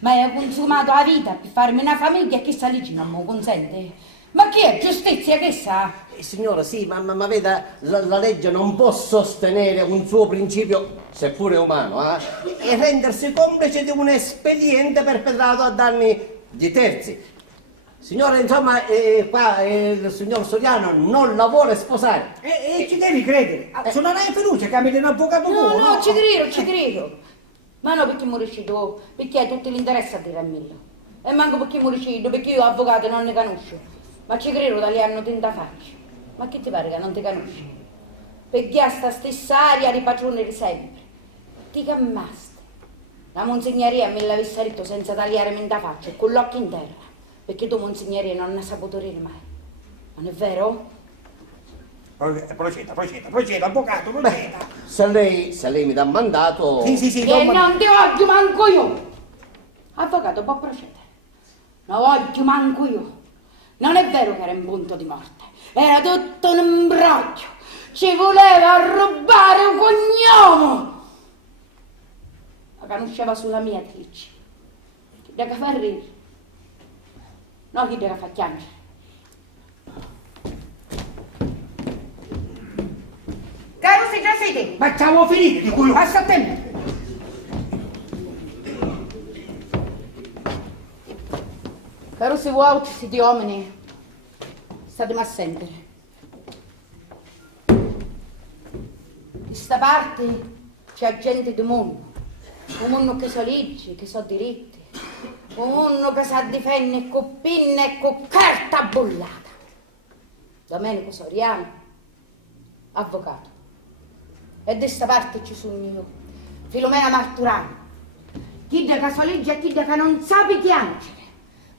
Ma hai consumato la vita per farmi una famiglia e chi sta lì non mi consente? Ma chi è giustizia che sa? Signora, sì, ma veda, la legge non può sostenere un suo principio, seppure umano, e rendersi complice di un espediente perpetrato a danni di terzi. Signora, insomma, qua il signor Soriano non la vuole sposare. E ci devi credere. Se non hai fiducia, chiami un avvocato tuo. No, ci credo. Ma no, perché morisci tu? Perché hai tutto l'interesse a dire a Millo. E manco perché morisci tu, perché io avvocato non ne conosco. Ma ci credo da lì hanno tenta faccia. Ma che ti pare che non ti conosci? Perché a sta stessa aria di padrone di sempre. Ti cammaste. La monsegneria me l'avesse detto senza tagliare menta faccia e con l'occhio in terra. Perché tu monsegneria non ne ha saputo dire mai. Non è vero? Proceda, avvocato, proceda. Se lei mi dà mandato... Sì, E non ti voglio manco io. Avvocato, può procedere. Non voglio manco io. Non è vero che era in punto di morte. Era tutto un imbroglio. Ci voleva rubare un cognome. Ma conosceva sulla mia, ti dici. Chi deve far ridere. No, chi deve far piangere. Caro, sei già siete? Ma stiamo finiti di cui... Passa a te. Caro, se vuoi ci siete uomini, statemi a sentire. Di sta parte c'è gente di mondo, un mondo che so leggi, che so diritti, un mondo che sa difendere con pinna e con carta bollata. Domenico Soriano, avvocato. E di sta parte ci sono io, Filomena Marturano, chi da casoleggia e chi da che non sa piangere.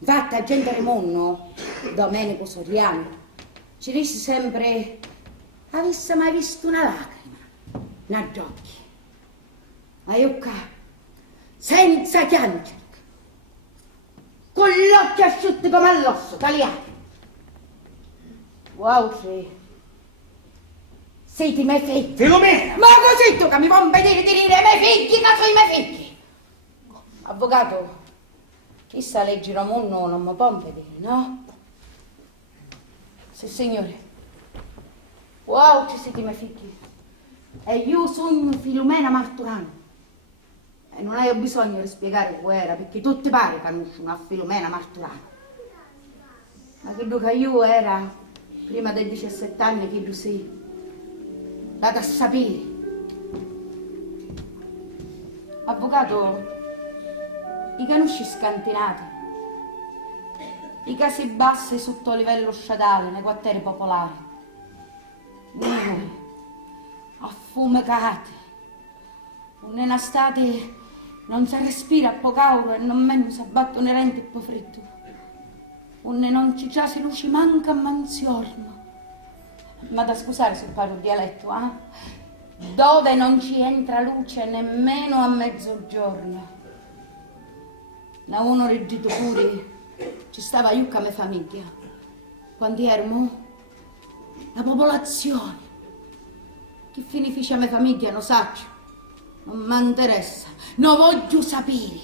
Infatti a gente del mondo, Domenico Soriano, ci dice sempre, avesse mai visto una lacrima, negli occhi. Ma io qua, senza piangere, con gli occhi asciutti come all'osso, tagliati. Wow, siete i miei figli. Filomena! Ma così tu che mi vuoi impedire di dire ai miei figli che sono i miei figli? Avvocato, chi sa leggere a mondo non mi può impedire, no? Sì, signore. Wow, ci siete i miei figli. E io sono Filomena Marturano. E non hai bisogno di spiegare chi era, perché tutti pare conoscono a Filomena Marturano. Ma che che io era, prima dei 17 anni che tu sei, data a sapere. Avvocato, i canusci scantinati, i casi bassi sotto livello statale, nei quartieri popolari, neri, affumicati, nella estate non si respira a poco auro e nemmeno si abbattono i renti po' freddo, non ci già si luce manca a manziorno. Ma da scusare se parlo dialetto, dove non ci entra luce nemmeno a mezzogiorno. Da uno reddito pure ci stava io come famiglia. Quando erano la popolazione. Che fine fece a mia famiglia, non saccio. Non mi interessa, non voglio sapere.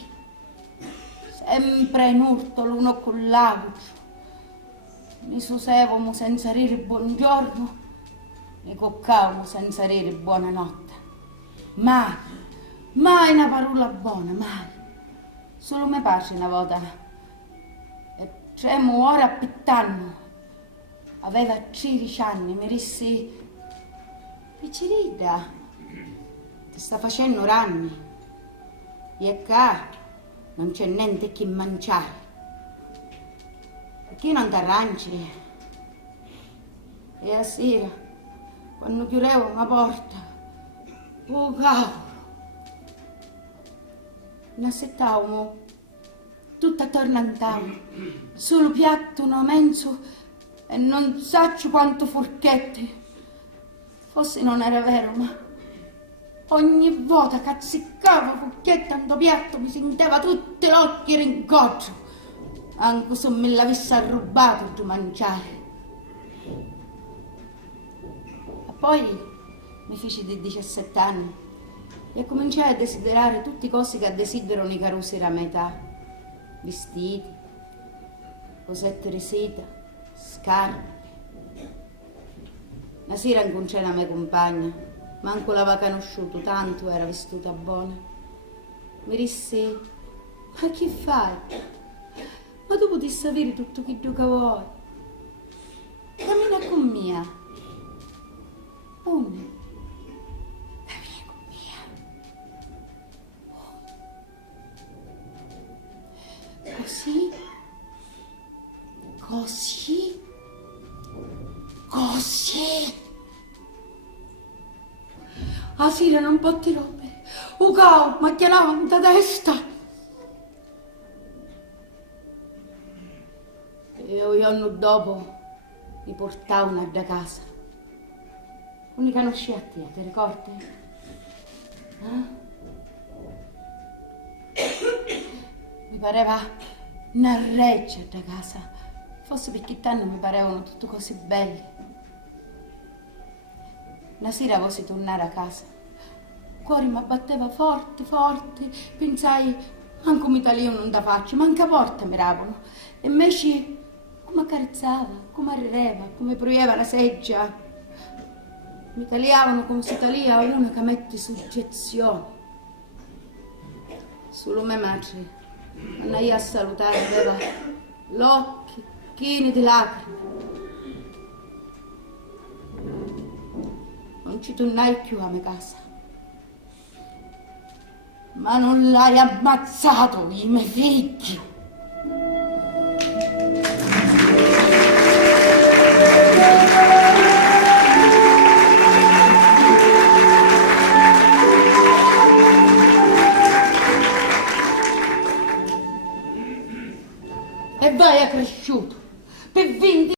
Sempre in urto l'uno con l'altro. Mi susevamo senza dire buongiorno, mi coccavamo senza dire buonanotte. Mai una parola buona, mai. Solo me pace una volta. E tremo ora a pitt'anno. Aveva 13 anni, mi disse: Piccerida, ti sta facendo ranni. E qua non c'è niente che mangiare. Perché non ti arrangi? E a sera, quando chiudevo una porta, oh cavolo, ne assettavamo tutto attorno a tavola, solo piatto, una menso e non saccio quanto forchette. Forse non era vero, ma ogni volta che azzeccavo forchette a un piatto mi sentiva tutti gli occhi rincoggio. Anche se me l'avesse rubato di mangiare. E poi mi feci di 17 anni e cominciai a desiderare tutte cose che desiderano i carusi a metà. Vestiti, cosette risita, scarpe. Una sera incontrai la mia compagna, manco l'aveva conosciuto, tanto era vestuta buona. Mi disse: ma che fai? Ma tu potresti avere tutto quello che vuoi. Cammina con mia. Onde? Cammina con mia. Così? Così? Così? A sera non può ti rompere. O cau, ma chiamava da testa. E un giorno dopo mi portavano da casa. Non li conosci a te, ti ricordi? Mi pareva una reggia da casa. Forse perché tanto mi parevano tutte cose belle. Una sera vosi tornare a casa. Il cuore mi batteva forte, forte. Pensai, manco mi tagliano non da faccio, manca porta mi rapano. E invece, come accarezzava, come arreva, come proieva la seggia. Mi tagliavano come si taglia uno che mette soggezione. Solo mia madre, quando io a salutare, aveva l'occhio pieni di lacrime. Non ci tornai più a mia casa. Ma non l'hai ammazzato i miei figli. E vai a cresciuto per 20